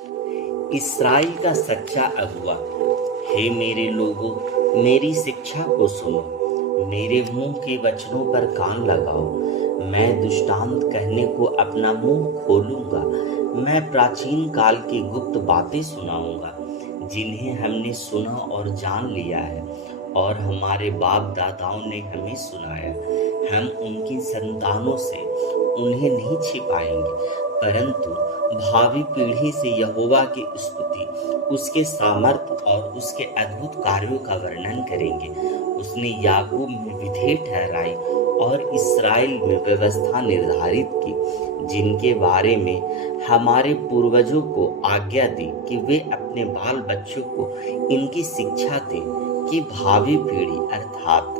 इस्राएल का सच्चा अगुआ। हे मेरे लोगों, मेरी शिक्षा को सुनो, मेरे मुंह के वचनों पर कान लगाओ। मैं दृष्टांत कहने को अपना मुंह खोलूंगा। मैं प्राचीन काल की गुप्त बातें सुनाऊंगा, जिन्हें हमने सुना और जान लिया है, और हमारे बाप दादाओं ने हमें सुनाया। हम उनकी संतानों से उन्हें नहीं छिपाएंगे, परंतु भावी पीढ़ी से यहोवा की स्तुति, उसके सामर्थ और उसके अद्भुत कार्यों का वर्णन करेंगे। उसने याकूब में विधि ठहराई और इस्राएल में व्यवस्था निर्धारित की, जिनके बारे में हमारे पूर्वजों को आज्ञा दी कि वे अपने बाल बच्चों को इनकी शिक्षा दें, कि भावी पीढ़ी अर्थात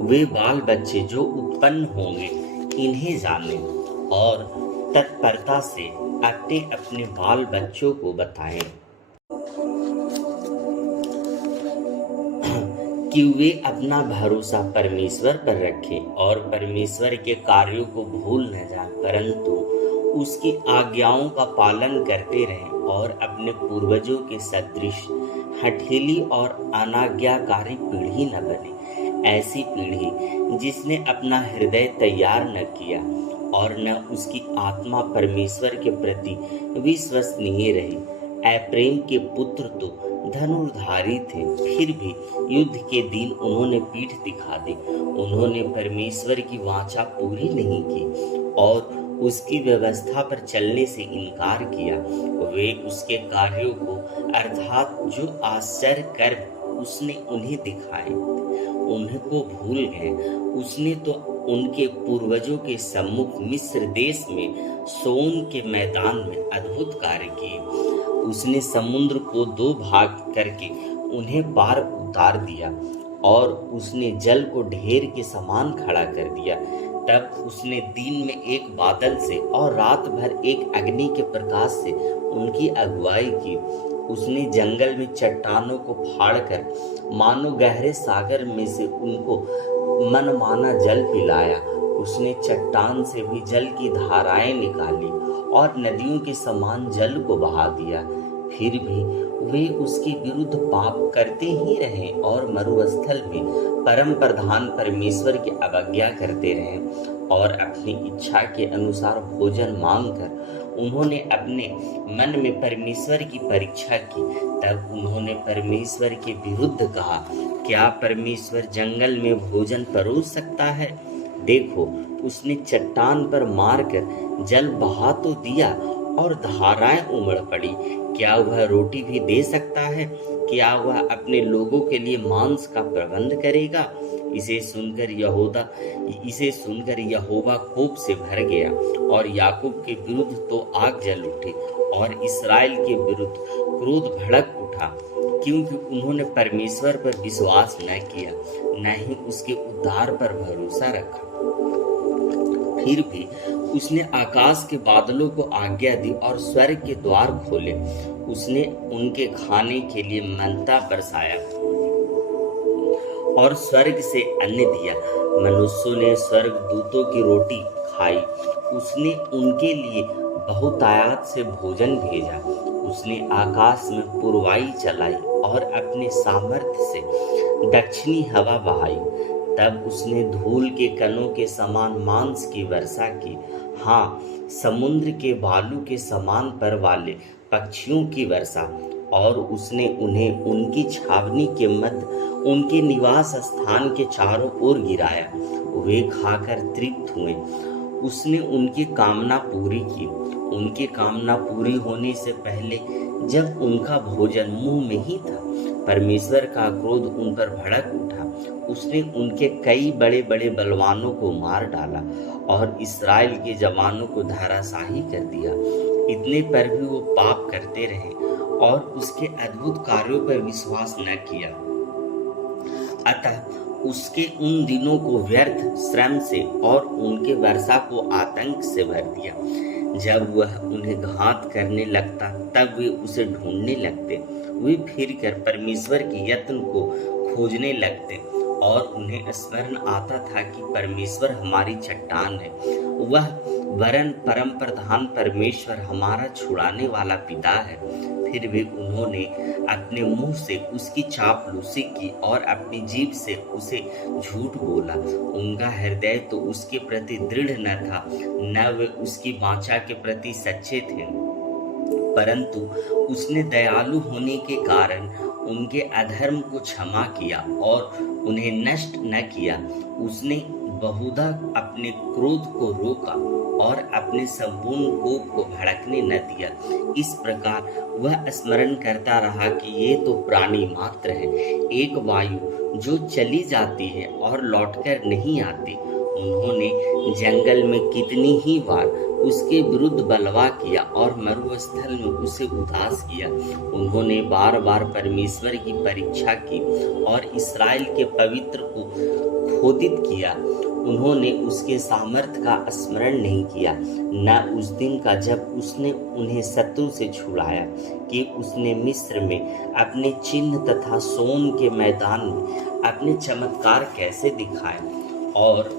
वे बाल बच्चे जो उत्पन्न होंगे इन्हें जाने और तत्परता से अपने अपने बाल बच्चों को बताएं कि वे अपना भरोसा परमेश्वर पर रखें और परमेश्वर के कार्यों को भूल न जाएं, परंतु उसकी आज्ञाओं का पालन करते रहें और अपने पूर्वजों के सदृश हठीली और अनाज्ञाकारी पीढ़ी न बने। ऐसी पीढ़ी जिसने अपना हृदय तैयार न किया और न उसकी आत्मा परमेश्वर के प्रति विश्वसनीय रही। एप्रेम के पुत्र तो धनुर्धारी थे, फिर भी युद्ध के दिन उन्होंने पीठ दिखा दी। उन्होंने परमेश्वर की वाचा पूरी नहीं की और उसकी व्यवस्था पर चलने से इनकार किया। वे उसके कार्यों को अर्थात जो आश्चर्य कर उसने उन्हें दिखाए उन्हें को भूल गए। उसने तो उनके पूर्वजों के सम्मुख मिस्र देश में सोन के मैदान में अद्भुत कार्य किए। उसने समुद्र को दो भाग करके उन्हें पार उतार दिया और उसने जल को ढेर के समान खड़ा कर दिया। तब उसने दिन में एक बादल से और रात भर एक अग्नि के प्रकाश से उनकी अगुवाई की। उसने जंगल में चट्टानों को फाड़कर मानो गहरे सागर में से उनको मनमाना जल पिलाया। उसने चट्टान से भी जल की धाराएं निकाली और नदियों के समान जल को बहा दिया। फिर भी वे उसके विरुद्ध पाप करते ही रहे और मरुस्थल में परम प्रधान परमेश्वर की अवज्ञा करते रहे और अपनी इच्छा के अनुसार भोजन मांगकर उन्होंने अपने मन में परमेश्वर की परीक्षा की। तब उन्होंने परमेश्वर के विरुद्ध कहा, क्या परमेश्वर जंगल में भोजन परोस सकता है? देखो, उसने चट्टान पर मारकर जल बहा तो दिया और धाराएं उमड़ पड़ी। क्या वह रोटी भी दे सकता है? क्या वह अपने लोगों के लिए मांस का प्रबंध करेगा? इसे सुनकर यहोवा कोप से भर गया और याकूब के विरुद्ध तो आग जल उठी और इस्राएल के विरुद्ध क्रोध भड़क उठा, क्योंकि उन्होंने परमेश्वर पर विश्वास न किया, न ही उसके उद्धार पर भरोसा रखा। फिर भी उसने आकाश के बादलों को आज्ञा दी और स्वर्ग के द्वार खोले। उसने उनके खाने के लिए मन्ना बरसाया और स्वर्ग से अन्न दिया। मनुष्यों ने स्वर्गदूतों की रोटी खाई। उसने उनके लिए बहुतायत से भोजन भेजा। उसने आकाश में पुरवाई चलाई और अपने सामर्थ्य से दक्षिणी हवा बहाई। तब उसने धूल के कणों के समान मांस की वर्षा की, हाँ, समुद्र के बालू के समान पर वाले पक्षियों की वर्षा। और उसने उन्हें उनकी छावनी के मध्य उनके निवास स्थान के चारों ओर गिराया। वे खाकर तृप्त हुए। उसने उनकी कामना पूरी की। उनकी कामना पूरी होने से पहले, जब उनका भोजन मुंह में ही था, परमेश्वर का क्रोध उन पर भड़क उठा। उसने उनके कई बड़े बड़े बलवानों को मार डाला और इस्राएल के जवानों को धराशाही कर दिया। इतने पर भी वो पाप करते रहे और उसके अद्भुत कार्यों पर विश्वास न किया। अतः उसके उन दिनों को व्यर्थ श्रम से और उनके वर्षा को आतंक से भर दिया। जब वह उन्हें घात करने लगता, तब वे उसे ढूंढने लगते। वे फिरकर परमेश्वर के यत्न को खोजने लगते और उन्हें स्मरण आता था कि परमेश्वर हमारी चट्टान है वह वरन परम प्रधान परमेश्वर हमारा छुड़ाने वाला पिता है। फिर भी उन्होंने अपने मुंह से उसकी चापलूसी की और अपनी जीभ से उसे झूठ बोला। उनका हृदय तो उसके प्रति दृढ़ न था, न वे उसकी वाचा के प्रति सच्चे थे, परंतु उसने दयालु होने के कारण उनके अधर्म को क्षमा किया और उन्हें नष्ट न किया। उसने बहुधा अपने क्रोध को रोका और अपने संपूर्ण कोप को भड़कने न दिया। इस प्रकार वह स्मरण करता रहा कि ये तो प्राणी मात्र है, एक वायु जो चली जाती है और लौटकर नहीं आती। उन्होंने जंगल में कितनी ही बार उसके विरुद्ध बलवा किया और मरुस्थल में उसे उदास किया। उन्होंने बार बार परमेश्वर की परीक्षा की और इस्राएल के पवित्र को खोदित किया। उन्होंने उसके सामर्थ्य का स्मरण नहीं किया, न उस दिन का जब उसने उन्हें शत्रु से छुड़ाया, कि उसने मिस्र में अपने चिन्ह तथा सोन के मैदान में अपने चमत्कार कैसे दिखाए और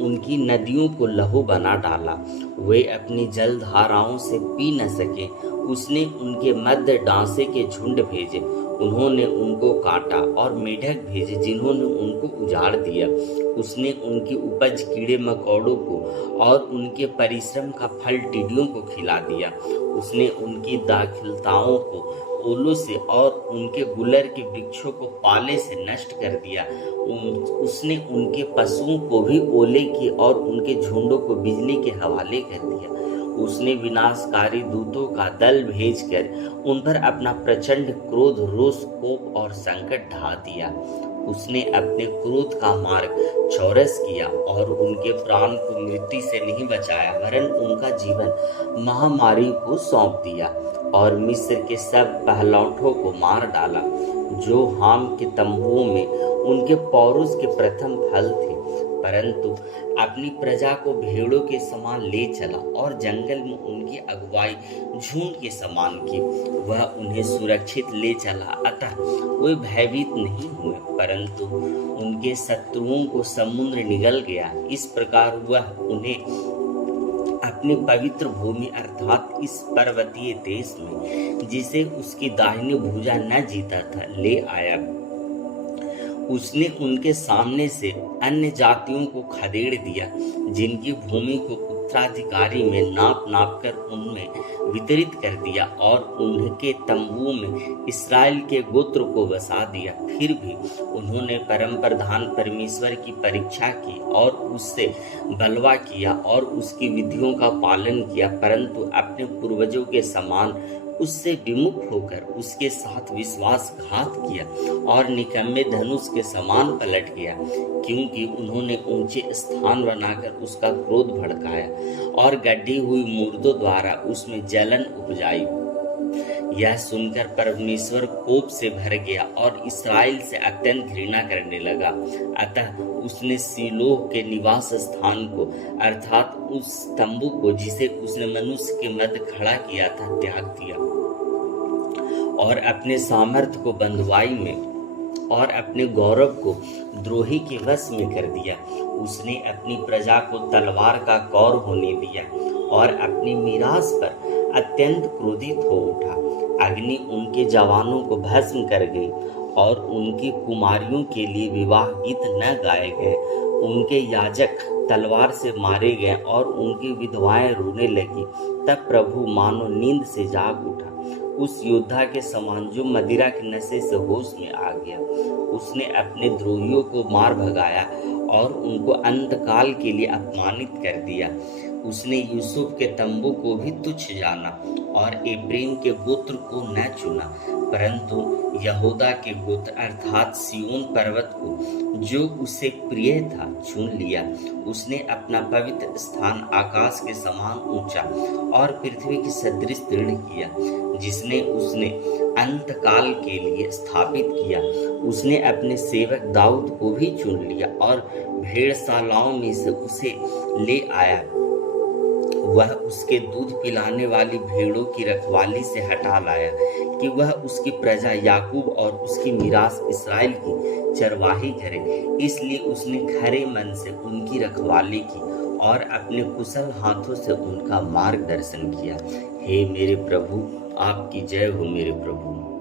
उनकी नदियों को लहू बना डाला। वे अपनी जलधाराओं से पी न सके। उसने उनके मध्य डांसे के झुंड भेजे, उन्होंने उनको काटा, और मेढक भेजे जिन्होंने उनको उजाड़ दिया। उसने उनकी उपज कीड़े मकोड़ों को और उनके परिश्रम का फल टिड्डियों को खिला दिया। उसने उनकी दाखिलताओं को ओलों से और उनके गुलर के वृक्षों को पाले से नष्ट कर दिया। उसने उनके पशुओं को भी ओले की और उनके झुंडों को बिजली के हवाले कर दिया। उसने विनाशकारी दूतों का दल भेजकर उन पर अपना प्रचंड क्रोध, रोष, कोप और संकट ढा दिया। उसने अपने क्रोध का मार्ग चौरस किया और उनके प्राण को मृत्यु से नहीं बचाया, वरन उनका जीवन महामारी को सौंप दिया और मिस्र के सब पहलौठों को मार डाला, जो हाम के तंबुओं में उनके पौरुष के प्रथम फल थे। परंतु अपनी प्रजा को भेड़ों के समान ले चला और जंगल में उनकी अगुवाई झुंड के समान की। वह उन्हें सुरक्षित ले चला, अतः वे भयभीत नहीं हुए, परंतु उनके शत्रुओं को समुद्र निगल गया। इस प्रकार वह उन्हें अपनी पवित्र भूमि अर्थात इस पर्वतीय देश में, जिसे उसकी दाहिनी भुजा न जीता था, ले आया। उसने उनके सामने से अन्य जातियों को खदेड़ दिया, जिनकी भूमि को उत्तराधिकारी में नाप नाप कर उनमें वितरित कर दिया, और उनके तंबुओं में इस्राएल के गोत्र को बसा दिया। फिर भी उन्होंने परम प्रधान परमेश्वर की परीक्षा की और उससे बलवा किया और उसकी विधियों का पालन किया, परंतु अपने पूर्वजों के समान उससे विमुख होकर उसके साथ विश्वासघात किया और निकम्मे धनुष के समान पलट गया, क्योंकि उन्होंने ऊंचे स्थान बनाकर उसका क्रोध भड़काया और गड्ढी हुई मूर्तों द्वारा उसमें जलन उपजाई। यह सुनकर परमेश्वर कोप से भर गया और इस्राएल से अत्यंत घृणा करने लगा। अतः उसने सीलोह के निवास स्थान को अर्थात उस तंबू को जिसे उसने मनुष्य के मध्य खड़ा किया था त्याग दिया और अपने सामर्थ्य को बंधुआई में और अपने गौरव को द्रोही के वश में कर दिया। उसने अपनी प्रजा को तलवार का कौर होने दिया और अपनी मीरास पर अत्यंत क्रोधित हो उठा। अग्नि उनके जवानों को भस्म कर गई और उनकी कुमारियों के लिए विवाह गीत न गाए गए। उनके याजक तलवार से मारे गए और उनकी विधवाएं रोने लगी। तब प्रभु मानो नींद से जाग उठा, उस योद्धा के समान जो मदिरा के नशे से होश में आ गया। उसने अपने द्रोहियों को मार भगाया और उनको अंतकाल के लिए अपमानित कर दिया। उसने यूसुफ के तंबू को भी तुच्छ जाना और एप्रेम के गोत्र को न चुना, परंतु यहूदा के गोत्र अर्थात सिय्योन पर्वत को, जो उसे प्रिय था, चुन लिया। उसने अपना पवित्र स्थान आकाश के समान ऊंचा और पृथ्वी के सदृश दृढ़ किया, जिसने उसने अंतकाल के लिए स्थापित किया। उसने अपने सेवक दाऊद को भी चुन लिया और भेड़शालाओं में से उसे ले आया। वह उसके दूध पिलाने वाली भेड़ों की रखवाली से हटा लाया कि वह उसकी प्रजा याकूब और उसकी मीरास इस्राएल की चरवाही करे। इसलिए उसने खरे मन से उनकी रखवाली की और अपने कुशल हाथों से उनका मार्गदर्शन किया। हे मेरे प्रभु, आपकी जय हो मेरे प्रभु।